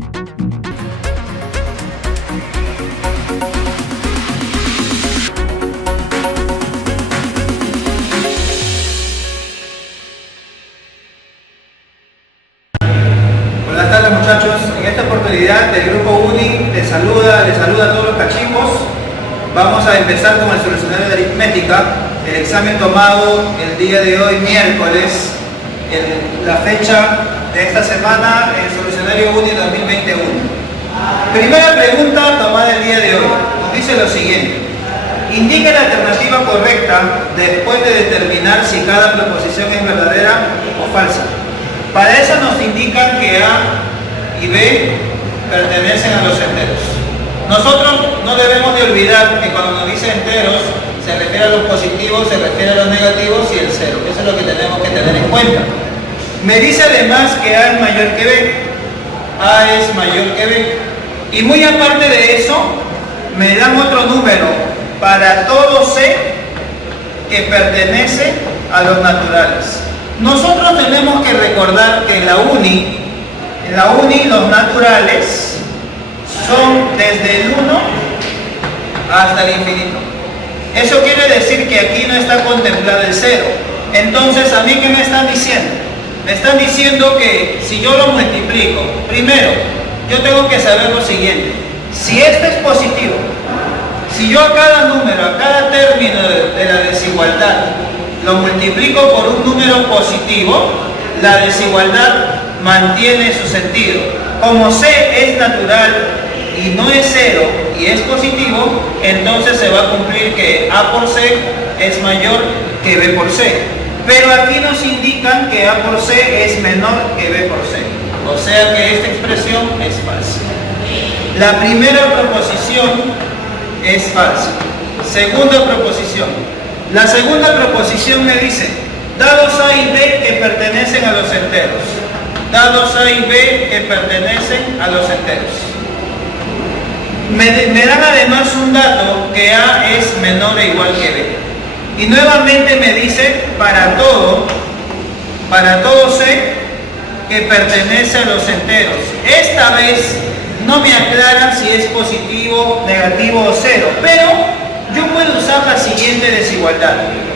Buenas tardes, muchachos. En esta oportunidad del grupo UNI les saluda a todos los cachimbos. Vamos a empezar con el solucionario de aritmética, el examen tomado el día de hoy, miércoles, la fecha de esta semana, el solucionario UNI 2021. Primera pregunta tomada el día de hoy, nos dice lo siguiente: indique la alternativa correcta después de determinar si cada proposición es verdadera o falsa. Para eso nos indican que A y B pertenecen a los enteros. Nosotros no debemos de olvidar que cuando nos dice enteros se refiere a los positivos, se refiere a los negativos y el cero. Eso es lo que tenemos que tener en cuenta. Me dice además que A es mayor que B. A es mayor que B. Y muy aparte de eso, me dan otro número para todo C que pertenece a los naturales. Nosotros tenemos que recordar que en la UNI los naturales son desde el 1 hasta el infinito. Eso quiere decir que aquí no está contemplado el 0. Entonces, ¿a mí qué me están diciendo? Me están diciendo que si yo lo multiplico, primero, yo tengo que saber lo siguiente: si este es positivo, si yo a cada número, a cada término de la desigualdad lo multiplico por un número positivo, la desigualdad mantiene su sentido. Como C es natural y no es 0 y es positivo, entonces se va a cumplir que A por C es mayor que B por C. Pero aquí nos indican que A por C es menor que B por C. O sea que esta expresión es falsa. La primera proposición es falsa. Segunda proposición. La segunda proposición me dice: dados A y B que pertenecen a los enteros. Dados A y B que pertenecen a los enteros. Me dan además un dato que A es menor o igual que B. Y nuevamente me dice para todo C que pertenece a los enteros. Esta vez no me aclaran si es positivo, negativo o 0, pero yo puedo usar la siguiente desigualdad,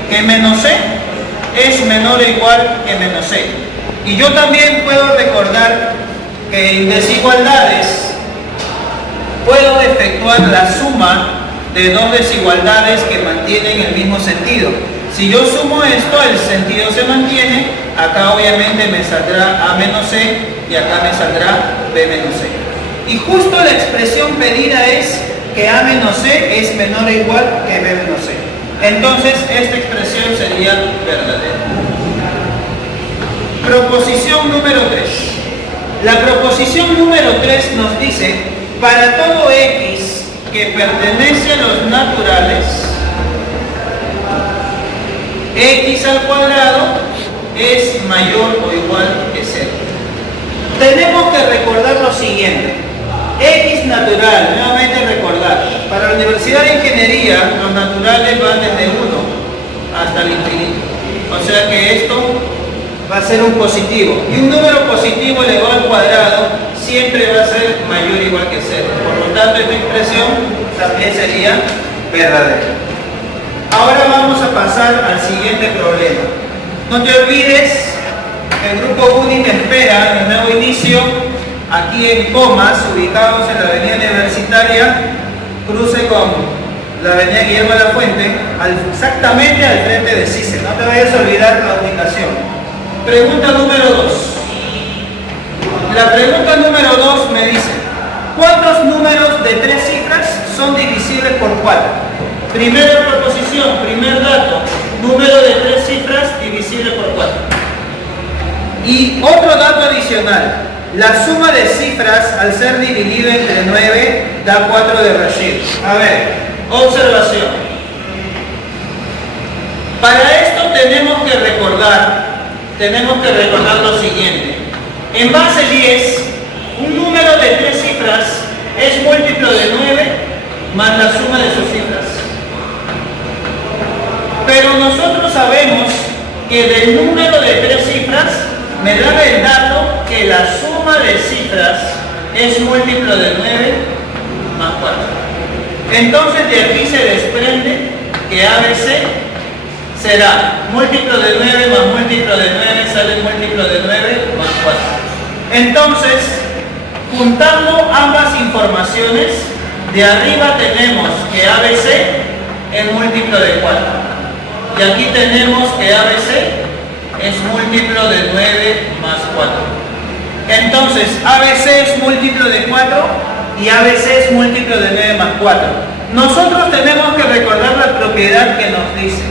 que menos C es menor o igual que menos C. Y yo también puedo recordar que en desigualdades puedo efectuar la suma de dos desigualdades que mantienen el mismo sentido. Si yo sumo esto, el sentido se mantiene. Acá obviamente me saldrá A menos C y acá me saldrá B menos C. Y justo la expresión pedida es que A menos C es menor o igual que B menos C. Entonces esta expresión sería verdadera. Proposición número 3. La proposición número 3 nos dice: para todo X que pertenece a los naturales, X al cuadrado es mayor o igual que 0. Tenemos que recordar lo siguiente: X natural, nuevamente recordar, para la Universidad de Ingeniería los naturales van desde 1 hasta el infinito. O sea que esto va a ser un positivo. Y un número positivo elevado al cuadrado siempre va a ser mayor o igual que 0. Por lo tanto, esta expresión también sería verdadera. Ahora vamos a pasar al siguiente problema. No te olvides, el grupo UNI te espera en el nuevo inicio, aquí en Comas, ubicados en la avenida Universitaria, cruce con la avenida Guillermo de la Fuente, exactamente al frente de CICE. No te vayas a olvidar la ubicación. Pregunta número 2. La pregunta número 2 me dice: ¿cuántos números de 3 cifras son divisibles por 4? Primera proposición, primer dato: número de 3 cifras divisible por 4. Y otro dato adicional: la suma de cifras al ser dividido entre 9 da 4 de Rashid. A ver, observación. Para esto tenemos que recordar lo siguiente: en base 10, un número de 3 cifras es múltiplo de 9 más la suma de sus cifras. Pero nosotros sabemos que del número de 3 cifras me da el dato que la suma de cifras es múltiplo de 9 más 4. Entonces de aquí se desprende que ABC será múltiplo de 9 más múltiplo de 9 sale múltiplo de 9 más 4. Entonces, juntando ambas informaciones, de arriba tenemos que ABC es múltiplo de 4. Y aquí tenemos que ABC es múltiplo de 9 más 4. Entonces, ABC es múltiplo de 4 y ABC es múltiplo de 9 más 4. Nosotros tenemos que recordar la propiedad que nos dice: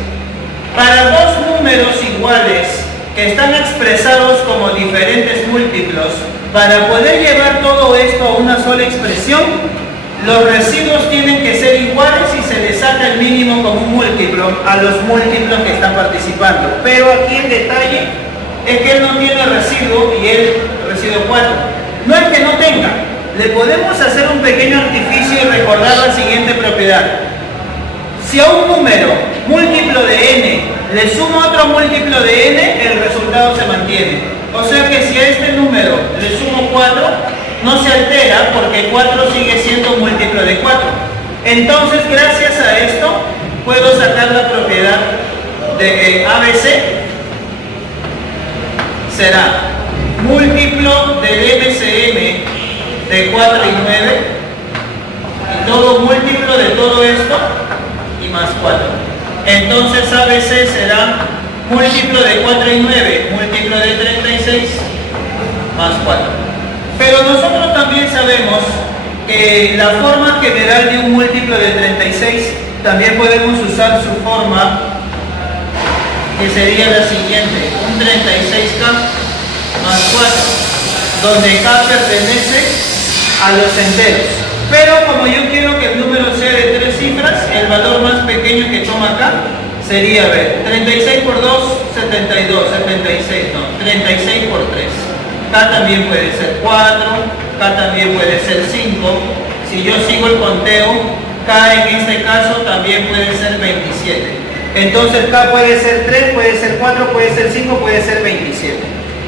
para dos números iguales que están expresados como diferentes múltiplos, para poder llevar todo esto a una sola expresión, los residuos tienen que ser iguales y se les saca el mínimo común múltiplo a los múltiplos que están participando. Pero aquí el detalle es que él no tiene residuo y él residuo 4. No es que no tenga, le podemos hacer un pequeño artificio y recordar la siguiente propiedad. Si a un número múltiplo de n le sumo otro múltiplo de n, el resultado se mantiene. O sea que si a este número le sumo 4, no se altera porque 4 sigue siendo múltiplo de 4. Entonces, gracias a esto, puedo sacar la propiedad de que ABC será múltiplo del MCM de 4 y 9, y todo múltiplo de todo esto, y más 4. Entonces, ABC será múltiplo de 4 y 9, múltiplo de 36, más 4. Pero nosotros también sabemos que la forma general de un múltiplo de 36 también podemos usar su forma, que sería la siguiente: un 36K más 4, donde K pertenece a los enteros. Pero como yo quiero que el número sea de 3 cifras, el valor más pequeño que toma acá sería, a ver, 36 por 2, 72, 76, no, 36 por 3. K también puede ser 4, K también puede ser 5. Si yo sigo el conteo, K en este caso también puede ser 27. Entonces K puede ser 3, puede ser 4, puede ser 5, puede ser 27.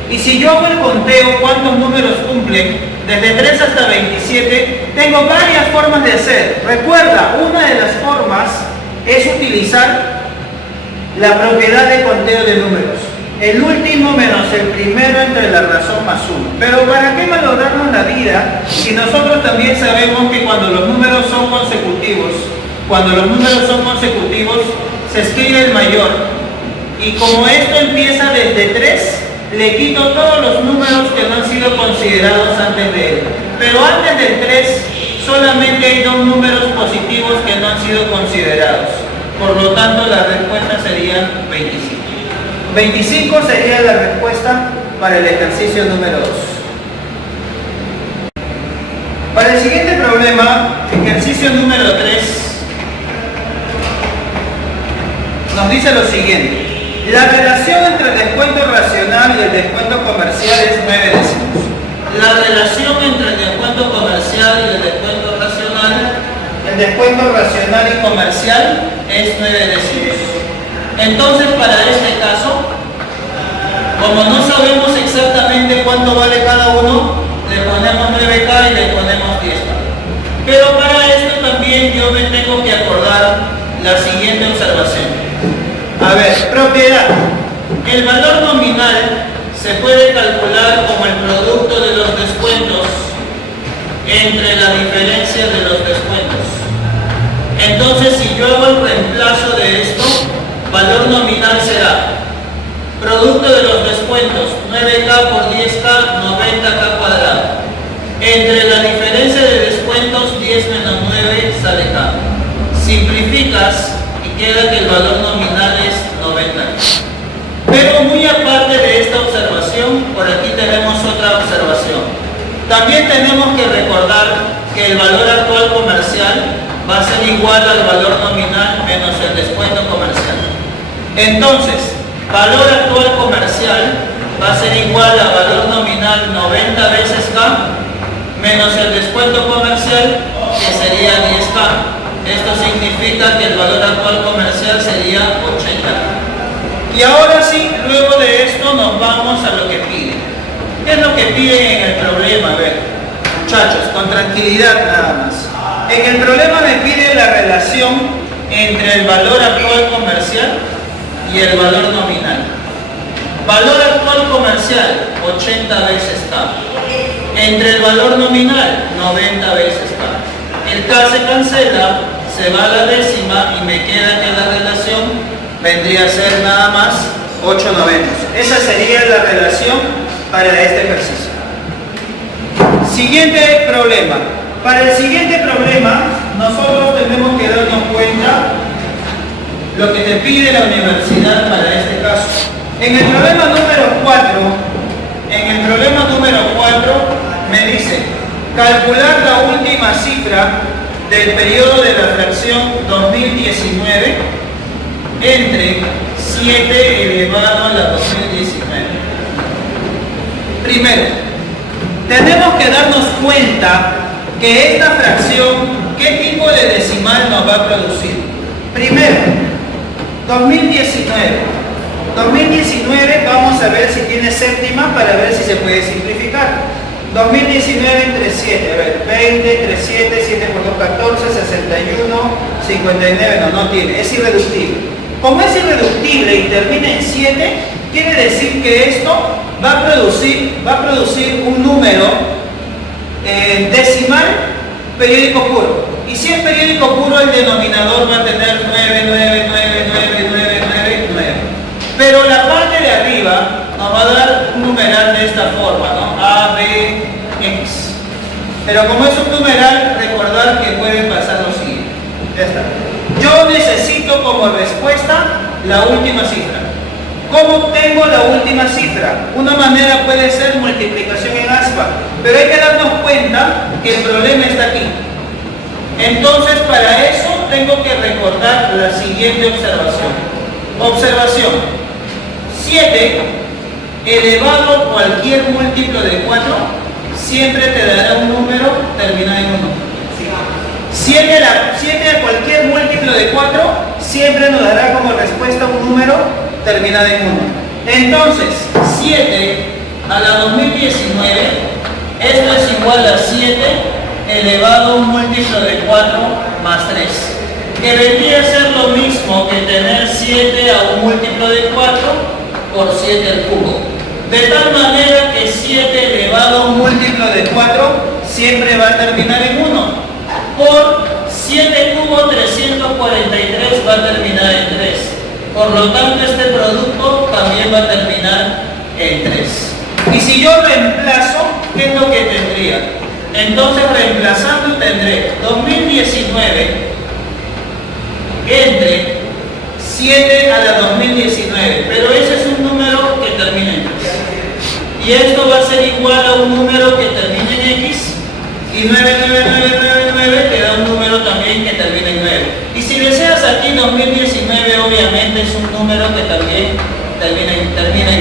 Y si yo hago el conteo, ¿cuántos números cumplen? Desde 3 hasta 27, tengo varias formas de hacer. Recuerda, una de las formas es utilizar la propiedad de conteo de números. El último menos el primero entre la razón más 1. Pero ¿para qué malograrnos la vida si nosotros también sabemos que cuando los números son consecutivos, se escribe el mayor? Y como esto empieza desde 3, le quito todos los números que no han sido considerados antes de él. Pero antes del 3 solamente hay dos números positivos que no han sido considerados. Por lo tanto, la respuesta sería 25. 25 sería la respuesta para el ejercicio número 2. Para el siguiente problema, ejercicio número 3, nos dice lo siguiente: la relación entre el descuento racional y el descuento comercial es 9 décimos. La relación entre el descuento comercial y el descuento racional y comercial es 9 décimos. Entonces, para este caso, como no sabemos exactamente cuánto vale cada uno, le ponemos 9K y le ponemos 10K. Pero para esto también yo me tengo que acordar la siguiente observación. A ver, propiedad. El valor nominal se puede calcular como el producto de los descuentos entre la diferencia de los descuentos. Entonces, si yo hago el reemplazo de esto, valor nominal será producto de los descuentos 9K por 10K, 90K cuadrado. Entre la diferencia de descuentos, 10 menos 9 sale K. Simplificas y queda que el valor nominal es 90K. Pero muy aparte de esta observación, por aquí tenemos otra observación. También tenemos que recordar que el valor actual comercial va a ser igual al valor nominal menos el descuento comercial. Entonces, valor actual comercial va a ser igual a valor nominal 90 veces K menos el descuento comercial, que sería 10K. Esto significa que el valor actual comercial sería 80K. Y ahora sí, luego de esto nos vamos a lo que piden. ¿Qué es lo que piden en el problema? A ver, Muchachos, con tranquilidad nada más. En el problema me pide la relación entre el valor actual comercial y el valor nominal. Valor actual comercial, 80 veces K. Entre el valor nominal, 90 veces K. El K se cancela, se va a la décima y me queda que la relación vendría a ser nada más 8 novenos. Esa sería la relación para este ejercicio. Siguiente problema. Para el siguiente problema, nosotros tenemos que darnos cuenta lo que te pide la universidad para este caso. En el problema número 4, me dice calcular la última cifra del periodo de la fracción 2019 entre 7 elevado a la 2019. Primero, tenemos que darnos cuenta que esta fracción, ¿qué tipo de decimal nos va a producir? Primero, 2019. 2019 vamos a ver si tiene séptima para ver si se puede simplificar. 2019 entre 7, a ver, 20 entre 7, 7 por 2, 14, 61, 59, no tiene, es irreductible. Como es irreductible y termina en 7, quiere decir que esto va a producir un número decimal periódico puro. Y si es periódico puro, el denominador va a tener 9, 9, 9, 9, 9, 9, 9. Pero la parte de arriba nos va a dar un numeral de esta forma, ¿no? A, B, X. Pero como es un numeral, recordar que puede pasar lo siguiente. Ya está. Yo necesito como respuesta la última cifra. ¿Cómo obtengo la última cifra? Una manera puede ser multiplicación en aspa, pero hay que darnos cuenta que el problema está aquí. Entonces, para eso tengo que recordar la siguiente observación. Observación. 7 elevado a cualquier múltiplo de 4 siempre te dará un número terminado en 1. 7 a cualquier múltiplo de 4 siempre nos dará como respuesta un número terminado en 1. Entonces, 7 a la 2019, esto es igual a 7 elevado a un múltiplo de 4 más 3. Que vendría a ser lo mismo que tener 7 a un múltiplo de 4 por 7 al cubo. De tal manera que 7 elevado a un múltiplo de 4 siempre va a terminar en 1. Por 7 cubo 343 va a terminar en 3. Por lo tanto, este producto también va a terminar en 3. Y si yo reemplazo, ¿qué es lo que tendría? Entonces, reemplazando tendré 2019 entre 7 a la 2019, pero ese es un número que termina en 3. Y esto va a ser igual a un número que termina en X, y 99999 te da un número también que termina en 9. Y si deseas aquí 2019, obviamente es un número que también termina en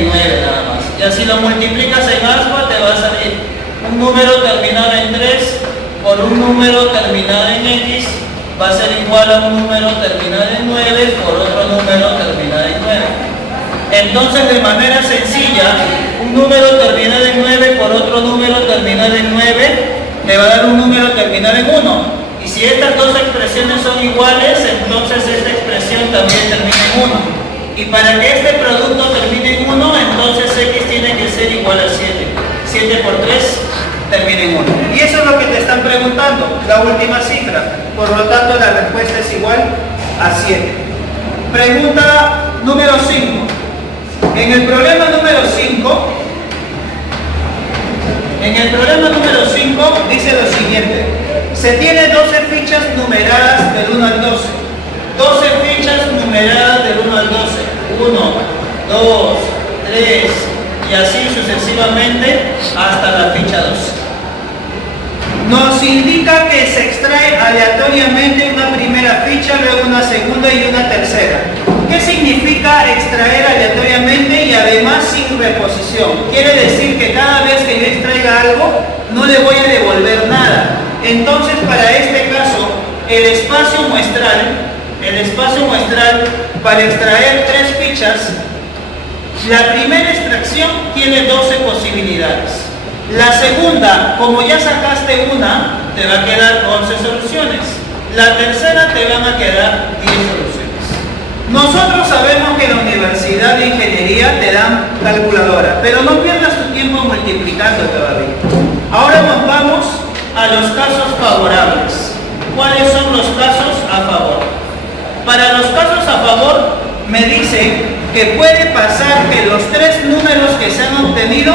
9 nada más. Y así lo multiplicas en aspa, te va a salir un número terminado en 3 por un número terminado en X, va a ser igual a un número terminado en 9 por otro número terminado en 9. Entonces, de manera sencilla, un número terminado en 9 por otro número terminado en 9 te va a dar un número terminado en 1. Y si estas dos expresiones son iguales, entonces esta expresión también termina en 1. Y para que este producto termine en 1, entonces X tiene que ser igual a 7. 7 por 3 termina en 1. Y eso es lo que te están preguntando, la última cifra. Por lo tanto, la respuesta es igual a 7. Pregunta número 5. En el problema número 5 dice lo siguiente. Se tiene 12 fichas numeradas del 1 al 12. 12 fichas numeradas del 1 al 12. 1, 2, 3 y así sucesivamente hasta la ficha 12. Nos indica que se extrae aleatoriamente una primera ficha, luego una segunda y una tercera. ¿Qué significa extraer aleatoriamente y además sin reposición? Quiere decir que cada vez que yo extraiga algo, no le voy a devolver nada. Entonces, para este caso, el espacio muestral para extraer 3 fichas, la primera extracción tiene 12 posibilidades. La segunda, como ya sacaste una, te va a quedar 11 soluciones. La tercera te van a quedar 10 soluciones. Nosotros sabemos que en la Universidad de Ingeniería te dan calculadora, pero no pierdas tu tiempo multiplicando todavía. Ahora nos vamos a los casos favorables. ¿Cuáles son los casos a favor? Para los casos a favor, me dice que puede pasar que los tres números que se han obtenido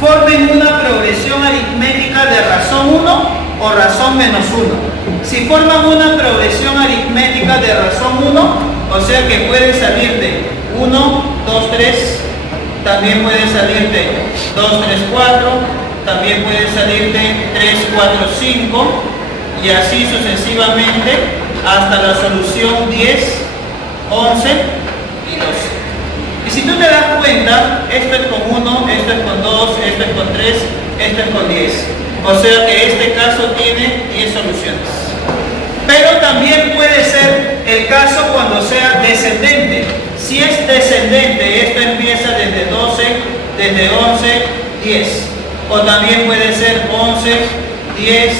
formen una progresión aritmética de razón 1 o razón menos 1. Si forman una progresión aritmética de razón 1, o sea que puede salir de 1, 2, 3, también puede salir de 2, 3, 4, también puede salir de 3, 4, 5, y así sucesivamente hasta la solución 10, 11 y 12. Y si tú te das cuenta, esto es con 1, esto es con 2, esto es con 3, esto es con 10. O sea que este caso tiene 10 soluciones. Pero también puede ser el caso cuando sea descendente. Si es descendente, esto empieza desde 12, desde 11, 10. O también puede ser 11, 10,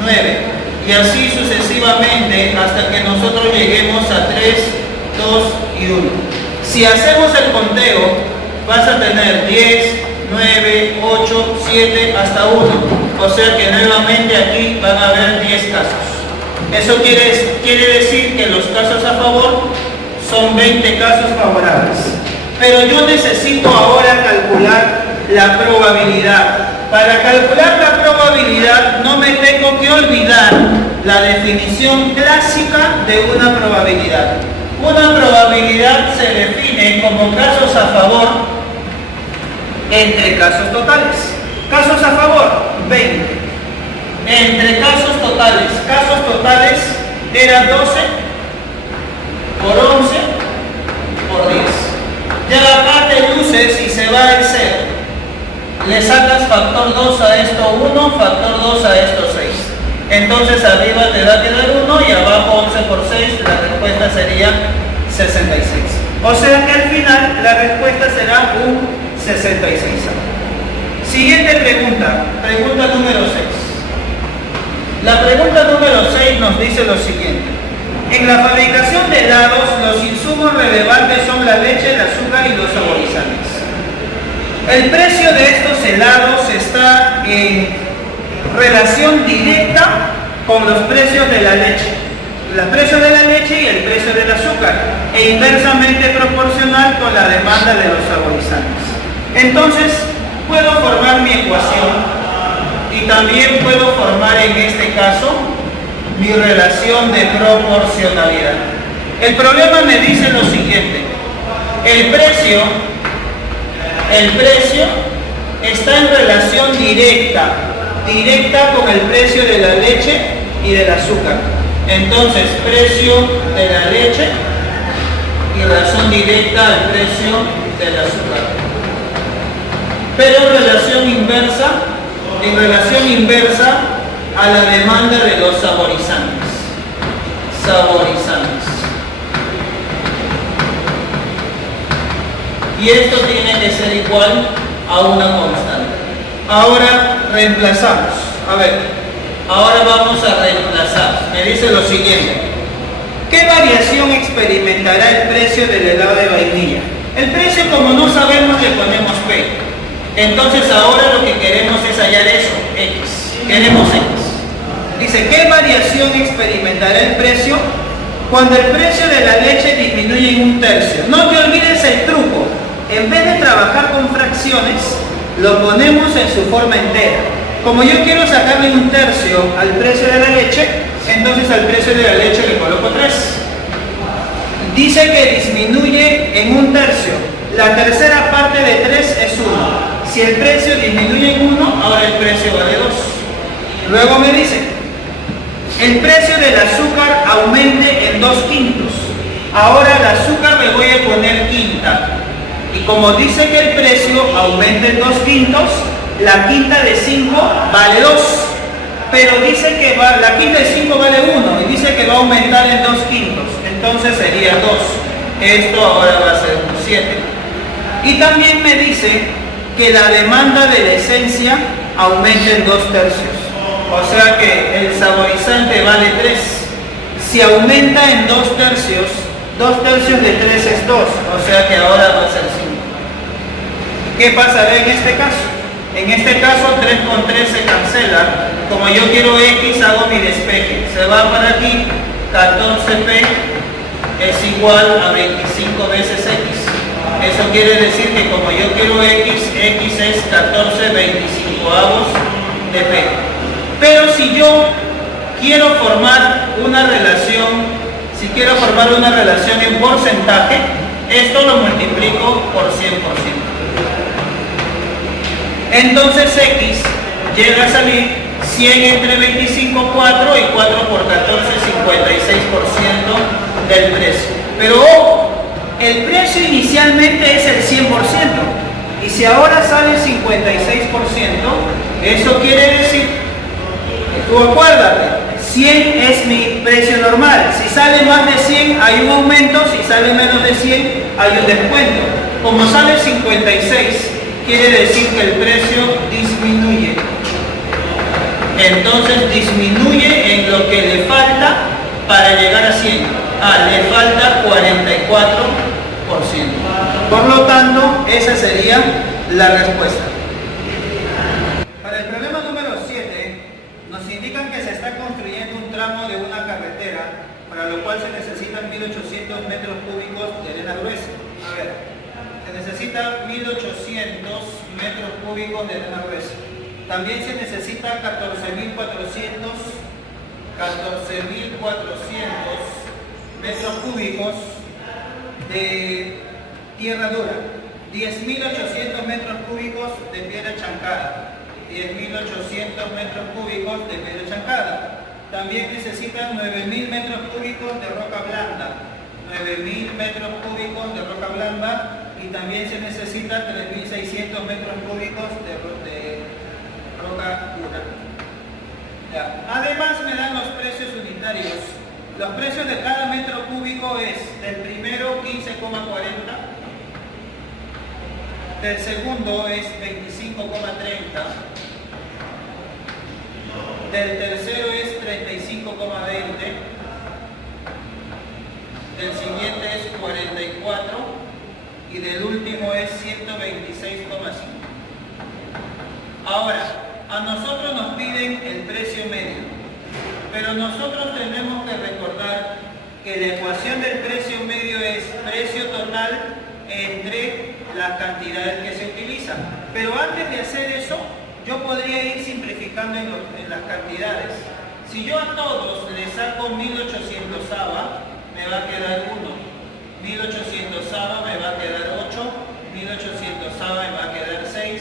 9. Y así sucesivamente hasta que nosotros lleguemos a 3, 2 y 1. Si hacemos el conteo, vas a tener 10, 9, 8, 7 hasta 1. O sea que nuevamente aquí van a haber 10 casos. Eso quiere decir que los casos a favor son 20 casos favorables. Pero yo necesito ahora calcular la probabilidad. Para calcular la probabilidad no me tengo que olvidar la definición clásica de una probabilidad. Una probabilidad se define como casos a favor entre casos totales. Casos a favor, 20. Entre casos totales era 12 por 11 por 10. Ya acá te luces y se va el 0. Le sacas factor 2 a esto 1, factor 2 a esto 6. Entonces arriba te va a quedar 1 y abajo 11 por 6, la respuesta sería 66. O sea que al final la respuesta será un 66. Siguiente pregunta, pregunta número 6. La pregunta número 6 nos dice lo siguiente. En la fabricación de helados, los insumos relevantes son la leche, el azúcar y los saborizantes. El precio de estos helados está en relación directa con los precios de la leche. El precio de la leche y el precio del azúcar, e inversamente proporcional con la demanda de los saborizantes. Entonces, puedo formar mi ecuación y también puedo formar en este caso mi relación de proporcionalidad. El problema me dice lo siguiente. El precio está en relación directa con el precio de la leche y del azúcar. Entonces, precio de la leche y razón directa al precio del azúcar. Pero en relación inversa a la demanda de los saborizantes. Y esto tiene que ser igual a una constante. Ahora reemplazamos. A ver, ahora vamos a reemplazar. Me dice lo siguiente. ¿Qué variación experimentará el precio del helado de vainilla? El precio, como no sabemos, le ponemos P. Entonces ahora lo que queremos es hallar eso, X. Queremos X. Dice, ¿qué variación experimentará el precio cuando el precio de la leche disminuye en un tercio? No te olvides el truco. En vez de trabajar con fracciones, lo ponemos en su forma entera. Como yo quiero sacarle un tercio al precio de la leche, entonces al precio de la leche le coloco 3. Dice que disminuye en un tercio. La tercera parte de 3 es 1. Si el precio disminuye en 1, ahora el precio vale 2. Luego me dice, el precio del azúcar aumente en 2/5. Ahora el azúcar le voy a poner quinta. Y como dice que el precio aumenta en 2/5, la quinta de 5 vale 2. Pero dice que la quinta de 5 vale 1 y dice que va a aumentar en 2/5. Entonces sería 2. Esto ahora va a ser un 7. Y también me dice que la demanda de la esencia aumente en 2/3. O sea que el saborizante vale 3. Si aumenta en 2/3, 2/3 de 3 es 2. O sea que ahora va a ser 5. ¿Qué pasará en este caso? En este caso 3 con 3 se cancela. Como yo quiero X, hago mi despeje. Se va para aquí, 14P es igual a 25 veces X. Eso quiere decir que como yo quiero X, X es 14/25 de P. Pero si yo quiero formar una relación, en porcentaje, esto lo multiplico por 100%. Entonces X llega a salir 100 entre 25, 4 y 4 por 14, 56% del precio. Pero ojo, el precio inicialmente es el 100%. Y si ahora sale 56%, eso quiere decir, tú acuérdate, 100 es mi precio normal. Si sale más de 100 hay un aumento, si sale menos de 100 hay un descuento. Como sale 56, quiere decir que el precio disminuye. Entonces disminuye en lo que le falta para llegar a 100. Le falta 44%. Por lo tanto, esa sería la respuesta. Para el problema número 7, nos indican que se está construyendo un tramo de una carretera, para lo cual se necesitan 1800 metros cúbicos de arena gruesa. A ver, se necesita 1800 metros cúbicos de arena gruesa. También se necesita 14.400 metros cúbicos de tierra dura, 10.800 metros cúbicos de piedra chancada, 10.800 metros cúbicos de piedra chancada. También necesitan 9.000 metros cúbicos de roca blanda, 9.000 metros cúbicos de roca blanda, y también se necesitan 3.600 metros cúbicos de roca dura. Ya. Además me dan los precios unitarios. Los precios de cada metro cúbico es del primero 15,40, del segundo es 25,30, del tercero es 35,20, del siguiente es 44 y del último es 126,5. Ahora, a nosotros nos piden el precio medio, pero nosotros tenemos que recordar que la ecuación del precio medio es precio total entre las cantidades que se utilizan. Pero antes de hacer eso, yo podría ir simplificando en las cantidades. Si yo a todos les saco 1800ava, me va a quedar 1. 1800ava me va a quedar 8. 1800ava me va a quedar 6.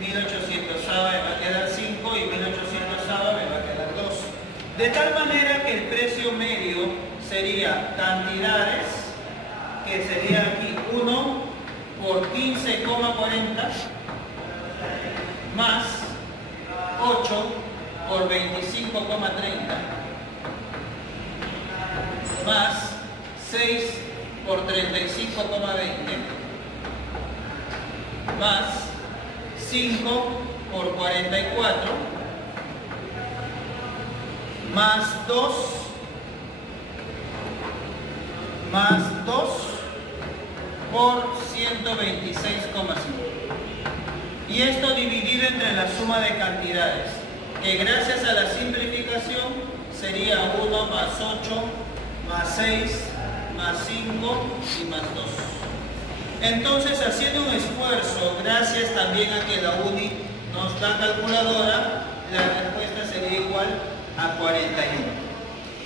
1800ava me va a quedar 5 y 1800ava me va a quedar 2. De tal manera que el precio medio sería cantidades, que sería aquí 1 por 15,40 más 8 por 25,30 más 6 por 35,20 más 5 por 44 más 2 por 126,5. Y esto dividido entre la suma de cantidades, que gracias a la simplificación sería 1 más 8 más 6 más 5 y más 2. Entonces, haciendo un esfuerzo, gracias también a que la UNI nos da calculadora, la respuesta sería igual a 41.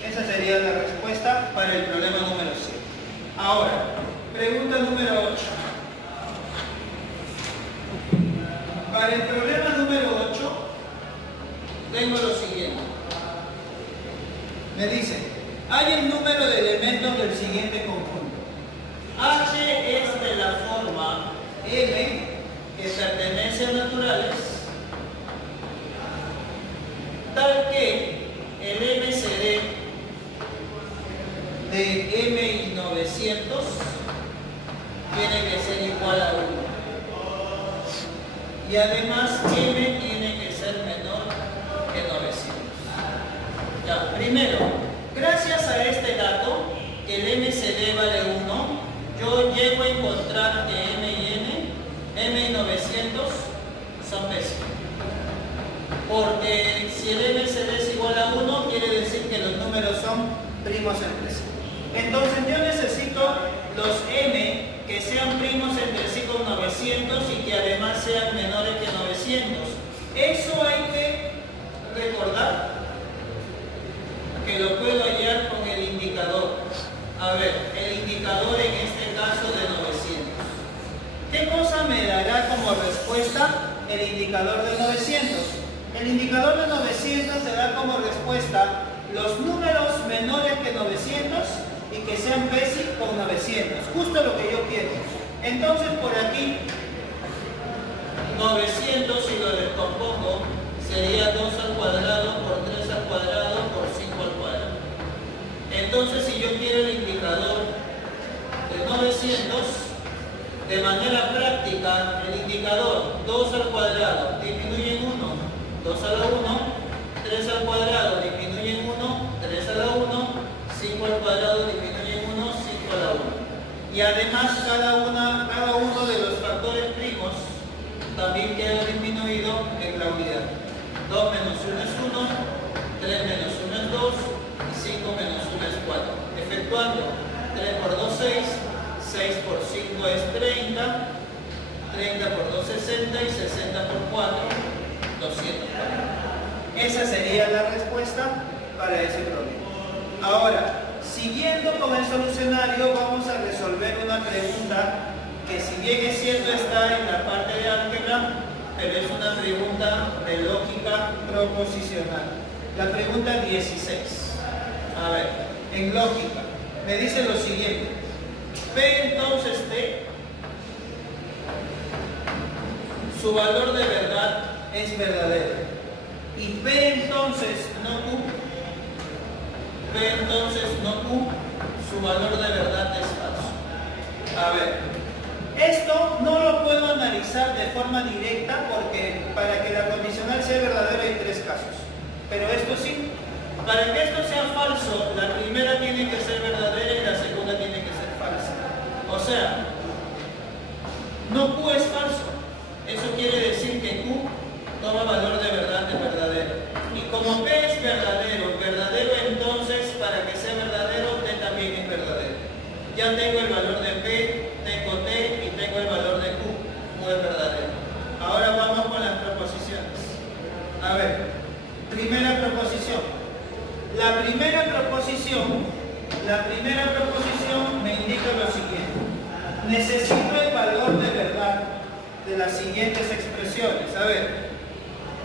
Esa sería la respuesta para el problema número 7. Ahora, pregunta número 8. Para el problema número 8, tengo lo siguiente. Me dice, hay el número de elementos del siguiente conjunto. H es de la forma M, que pertenece a naturales, tal que el MCD de M y 900 tiene que ser igual a 1. Y además M tiene que ser Primero, gracias a este dato, que el MCD vale 1, yo llego a encontrar que M y N, M y 900 son pésimos. Porque si el MCD es igual a 1, quiere decir que los números son primos entre sí. Entonces yo necesito los M que sean primos entre sí con 900 y que además sean menores que 900. Eso hay que recordar que lo puedo hallar con el indicador. A ver, el indicador en este caso de 900. ¿Qué cosa me dará como respuesta el indicador de 900? El indicador de 900 te da como respuesta los números menores que 900 y que sean basic con 900. Justo lo que yo quiero. Entonces por aquí 900, si lo descompongo, sería 2 al cuadrado por 3 al cuadrado por 5 al cuadrado. Entonces si yo quiero el indicador de 900, de manera práctica, el indicador 2 al cuadrado disminuye en 1, 2 a la 1, 3 al cuadrado disminuye en 1, 3 a la 1, 5 al cuadrado disminuye en 1, 5 a la 1. Y además cada uno de los factores primos también queda disminuido en la unidad. 2 menos 1 es 1, 3 menos 1 es 2 y 5 menos 1 es 4. Efectuando 3 por 2, 6, 6 por 5 es 30, 30 por 2, 60 y 60 por 4, 240. Esa sería la respuesta para ese problema. Ahora, siguiendo con el solucionario, vamos a resolver una pregunta que, si bien es cierto, está en la parte de álgebra, pero es una pregunta de lógica proposicional. La pregunta 16. A ver, en lógica, me dice lo siguiente. P entonces T, su valor de verdad es verdadero. Y P entonces no Q, P entonces no Q, su valor de verdad es falso. A ver, esto no lo puedo analizar de forma directa porque para que la condicional sea verdadera hay 3 casos. Pero esto sí, para que esto sea falso, la primera tiene que ser verdadera y la segunda tiene que ser falsa. O sea, no Q es falso. Eso quiere decir que Q toma valor de verdad de verdadero. Y como P es verdadero, entonces para que sea verdadero, T también es verdadero. Ya tengo el valor de P, tengo T y tengo el valor de Q. Q es verdadero. Ahora vamos con las proposiciones. A ver, primera proposición. La primera proposición me indica lo siguiente. Necesito el valor de verdad de las siguientes expresiones. A ver,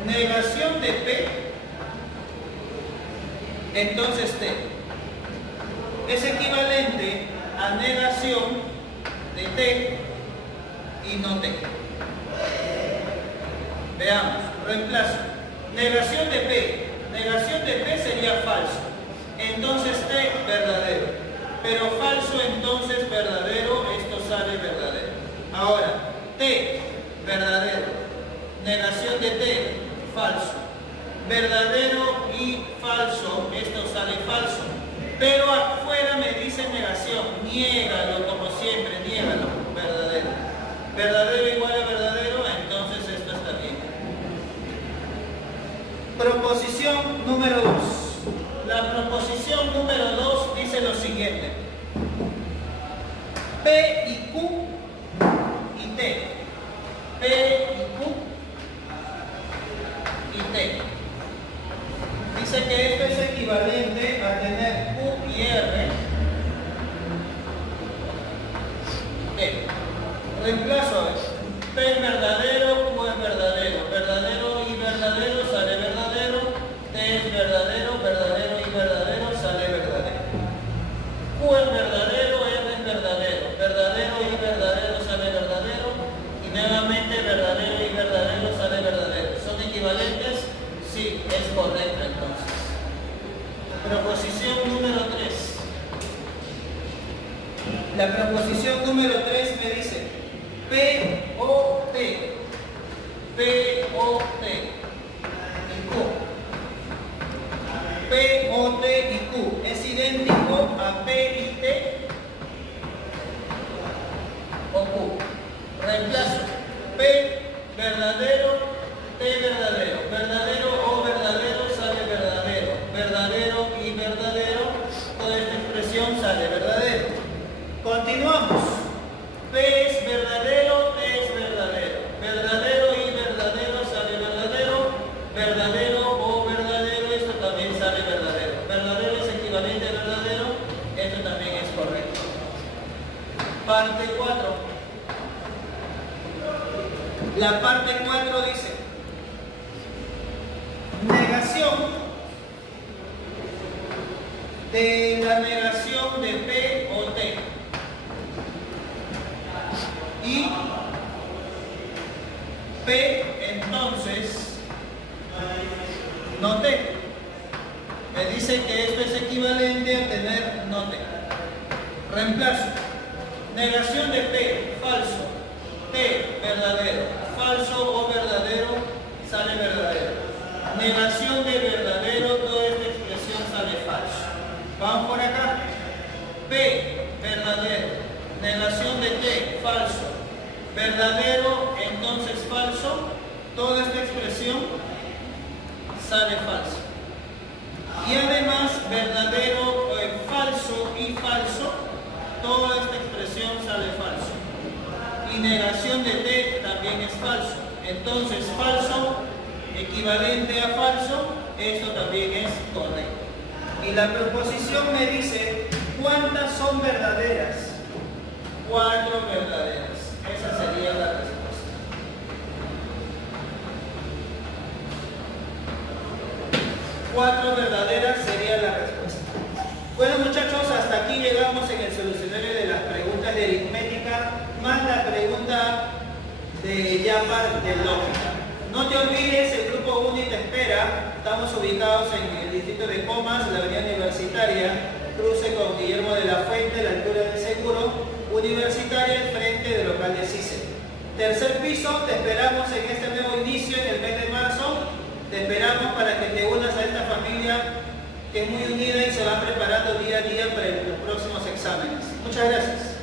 negación de P, entonces T es equivalente a negación de T y no T. Veamos, reemplazo. Negación de P sería falso, entonces T verdadero, pero falso entonces verdadero, esto sale verdadero. Ahora, T verdadero, negación de T falso, verdadero y falso, esto sale falso, pero afuera me dice negación, niégalo como siempre, niégalo, verdadero. Verdadero igual a verdadero, entonces esto está bien. Proposición número 2. La proposición número 2 dice lo siguiente. P y Q y T. P y Q y T. Dice que esto es equivalente a tener Q y R. T. Reemplazo a eso. P es verdadero, Q es verdadero. Verdadero y verdadero sale verdadero. T es verdadero, verdadero y verdadero sale verdadero. Q es verdadero, R es verdadero. Verdadero y verdadero sale verdadero. Y nuevamente verdadero y verdadero sale verdadero. ¿Son equivalentes? Sí, es correcto entonces. Proposición número 3. La proposición número 3 me dice P, O, T. P, O, T. Y Q. P P, O, T y Q es idéntico a P y T o Q. Reemplazo. P, verdadero, T, verdadero. Verdadero o verdadero sale verdadero. Verdadero y verdadero, toda esta expresión sale verdadero. Continuamos. P es verdadero, T es verdadero. Verdadero y verdadero sale verdadero. Verdadero o verdadero, esto también sale verdadero. Verdadero es equivalente a verdadero, esto también es correcto. Parte 4. La parte 4 dice: negación de la negación de P o T. Y P entonces no T. Me dice que esto es equivalente a tener no T. Reemplazo. Negación de P, falso. T, verdadero. Falso o verdadero sale verdadero. Negación de verdadero, toda esta expresión sale falso. Vamos por acá. P, verdadero. Negación de T, falso. Verdadero, entonces falso. Toda esta expresión sale falso. Y además, verdadero, falso y falso. Toda esta expresión sale falso. Y negación de T también es falso. Entonces, falso, equivalente a falso, esto también es correcto. Y la proposición me dice, ¿cuántas son verdaderas? 4 verdaderas. Esa sería la respuesta. Cuatro verdaderas sería la respuesta. Bueno, muchachos, hasta aquí llegamos en el solucionario de las preguntas de aritmética más la pregunta de lógica. No te olvides, el grupo UNI te espera. Estamos ubicados en el distrito de Comas, la avenida Universitaria, cruce con Guillermo de la Fuente, a la altura del Seguro, Universitaria, al frente del local de CICE. Tercer piso, te esperamos en este nuevo inicio en el mes de marzo. Te esperamos para que te unas a esta familia que es muy unida y se va preparando día a día para los próximos exámenes. Muchas gracias.